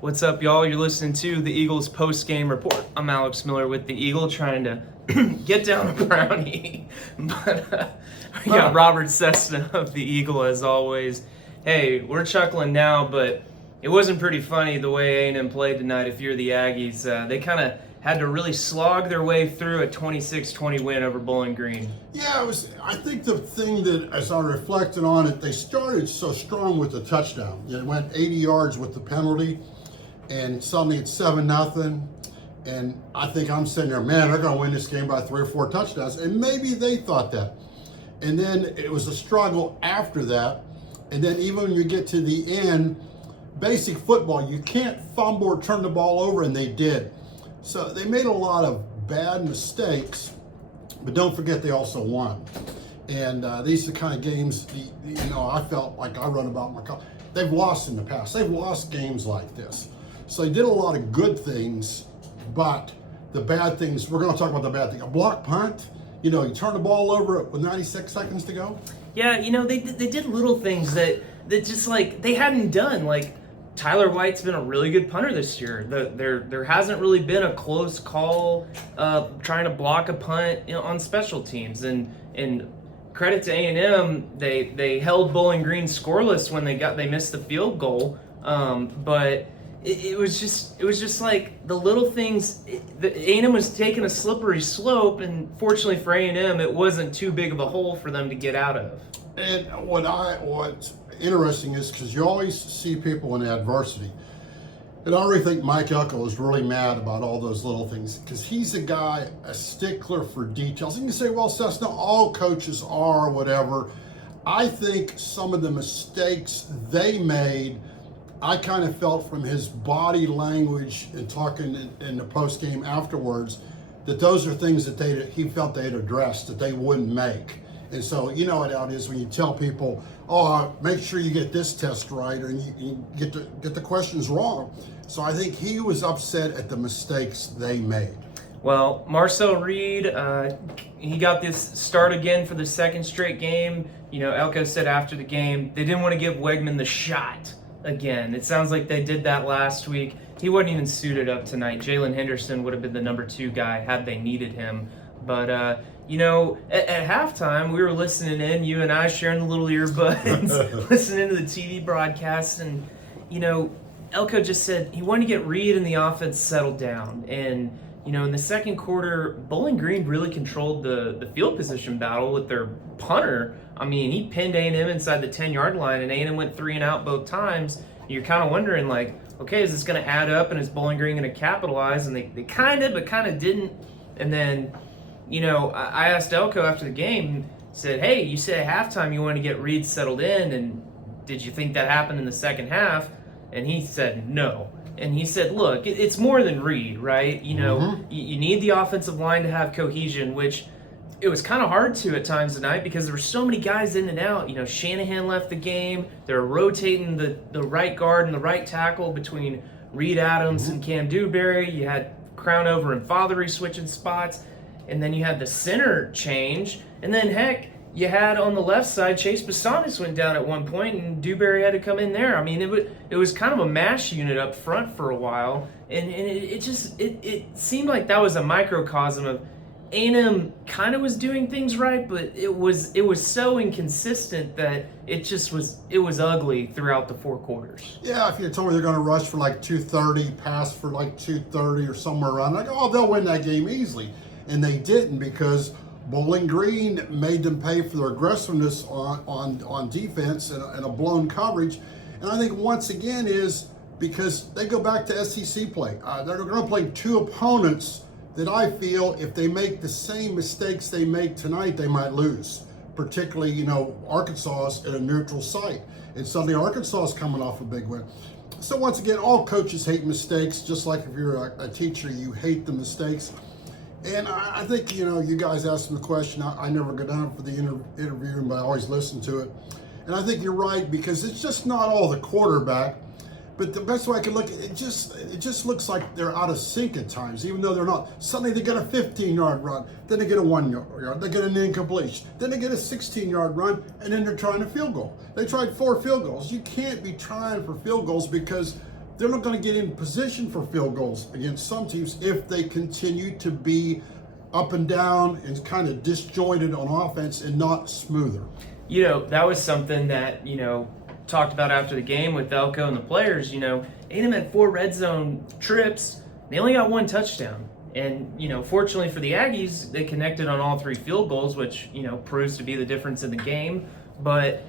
What's up, y'all? You're listening to the Eagles post-game report. I'm Alex Miller with the Eagle, trying to get down a brownie. But we got Robert Cessna of the Eagle, as always. Hey, we're chuckling now, but it wasn't pretty funny the way A&M played tonight. If you're the Aggies, they kind of had to really slog their way through a 26-20 win over Bowling Green. Yeah, it was. I think the thing that, as I reflected on it, they started so strong with the touchdown. They went 80 yards with the penalty, and suddenly it's 7-0. And I think I'm sitting there, man, they're going to win this game by 3 or 4 touchdowns. And maybe they thought that. And then it was a struggle after that. And then even when you get to the end, basic football, you can't fumble or turn the ball over, and they did. So they made a lot of bad mistakes, but don't forget they also won. And these are the kind of games, I felt like I wrote about my college. They've lost in the past. They've lost games like this. So they did a lot of good things, but the bad things, we're going to talk about the bad thing. A block punt, you turn the ball over with 96 seconds to go. Yeah, they did little things that just like they hadn't done. Like Tyler White's been a really good punter this year. There hasn't really been a close call trying to block a punt on special teams. And credit to A&M, they held Bowling Green scoreless when they missed the field goal. But it was just like the little things. A&M was taking a slippery slope, and fortunately for A&M, it wasn't too big of a hole for them to get out of. And what's interesting is because you always see people in adversity. And I really think Mike Elko is really mad about all those little things because he's a guy, a stickler for details. And you can say, well, Cessna, all coaches are, whatever. I think some of the mistakes they made, I kind of felt from his body language and talking in the post game afterwards, that those are things that he felt they'd addressed, that they wouldn't make. And so, you know what it is when you tell people, make sure you get this test right, or you get the questions wrong. So I think he was upset at the mistakes they made. Well, Marcel Reed, he got this start again for the second straight game. Elko said after the game, they didn't want to give Wegman the shot again. It sounds like they did that last week. He wasn't even suited up tonight. Jalen Henderson would have been the number 2 guy had they needed him. But, at halftime, we were listening in, you and I sharing the little earbuds, listening to the TV broadcast, and, Elko just said he wanted to get Reed and the offense settled down. And, in the second quarter, Bowling Green really controlled the field position battle with their punter. I mean, he pinned A&M inside the 10-yard line, and A&M went 3 and out both times. You're kind of wondering, like, okay, is this going to add up, and is Bowling Green going to capitalize? And they kind of didn't. And then, I asked Elko after the game, said, hey, you said at halftime you wanted to get Reed settled in, and did you think that happened in the second half? And he said no. And he said, look, it's more than Reed, right? You need the offensive line to have cohesion, which it was kind of hard to at times tonight because there were so many guys in and out. Shanahan left the game. They were rotating the right guard and the right tackle between Reed Adams and Cam Dewberry. You had Crownover and Fothery switching spots. And then you had the center change. And then, heck, you had on the left side, Chase Basanis went down at one point, and Dewberry had to come in there. I mean, it was kind of a mash unit up front for a while. And it seemed like that was a microcosm of A&M kind of was doing things right, but it was so inconsistent that it was ugly throughout the 4 quarters. Yeah, if you told me they're going to rush for like 230, pass for like 230 or somewhere around, like, they'll win that game easily. And they didn't because Bowling Green made them pay for their aggressiveness on defense and a blown coverage. And I think once again is because they go back to SEC play. They're going to play 2 opponents that I feel if they make the same mistakes they make tonight, they might lose. Particularly, Arkansas at a neutral site. And suddenly Arkansas is coming off a big win. So once again, all coaches hate mistakes, just like if you're a teacher, you hate the mistakes. And I think, you guys asked me the question. I never go down for the interview, but I always listen to it. And I think you're right because it's just not all the quarterback. But the best way I can look at it, it just looks like they're out of sync at times, even though they're not. Suddenly they get a 15-yard run, then they get a 1-yard, they get an incompletion, then they get a 16-yard run, and then they're trying a field goal. They tried 4 field goals. You can't be trying for field goals because they're not going to get in position for field goals against some teams if they continue to be up and down and kind of disjointed on offense and not smoother. You know, that was something that, talked about after the game with Elko and the players. A&M had 4 red zone trips. They only got 1 touchdown. And, fortunately for the Aggies, they connected on all 3 field goals, which, proves to be the difference in the game. But,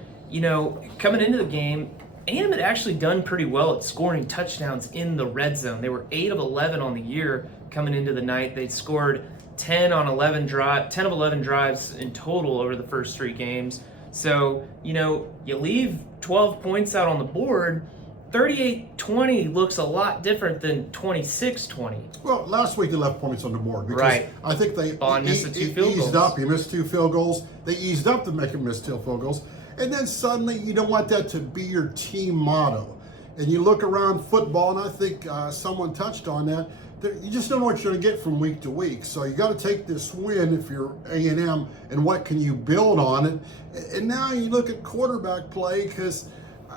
coming into the game, A&M had actually done pretty well at scoring touchdowns in the red zone. They were 8 of 11 on the year coming into the night. They'd scored 10 of 11 drives in total over the first 3 games. So, you leave 12 points out on the board. 38-20 looks a lot different than 26-20. Well, last week they left points on the board because Right. I think they Missed the 2 field eased goals. up. He missed 2 field goals. They eased up to make him miss 2 field goals. And then suddenly you don't want that to be your team motto. And you look around football, and I think someone touched on that. You just don't know what you're going to get from week to week. So you got to take this win if you're A&M, and what can you build on it? And now you look at quarterback play, because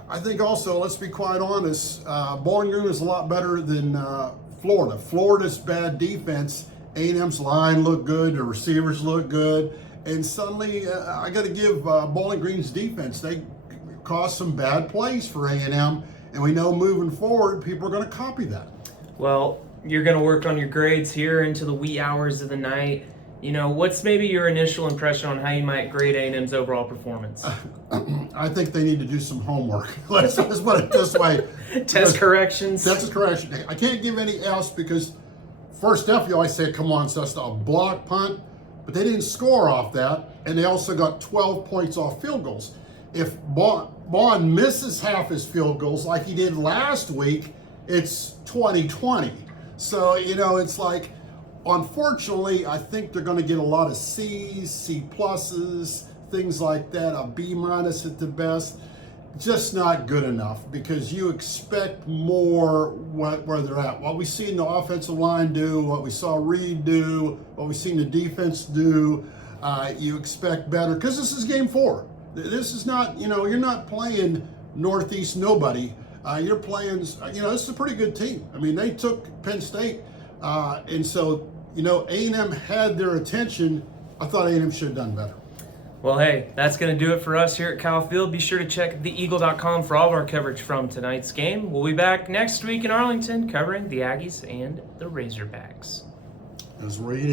I think also, let's be quite honest, Bowling Green is a lot better than Florida. Florida's bad defense, A&M's line looked good, the receivers look good, and suddenly I got to give Bowling Green's defense, they caused some bad plays for A&M, and we know moving forward, people are going to copy that. Well, you're going to work on your grades here into the wee hours of the night. What's maybe your initial impression on how you might grade A&M's overall performance? I think they need to do some homework. Let's put it this way. Test corrections? Test correction. I can't give any else because first F, you always say, come on, so that's a block punt. But they didn't score off that, and they also got 12 points off field goals. If Bond misses half his field goals like he did last week, it's 20-20. So, it's like, unfortunately, I think they're going to get a lot of C's, C pluses, things like that, a B minus at the best. Just not good enough because you expect more where they're at. What we see in the offensive line do, what we saw Reed do, what we seen the defense do, you expect better because this is game 4. This is not, you're not playing Northeast nobody. You're playing, this is a pretty good team. I mean, they took Penn State, and so, A&M had their attention. I thought A&M should have done better. Well, hey, that's going to do it for us here at Kyle Field. Be sure to check theeagle.com for all of our coverage from tonight's game. We'll be back next week in Arlington covering the Aggies and the Razorbacks. As we're eating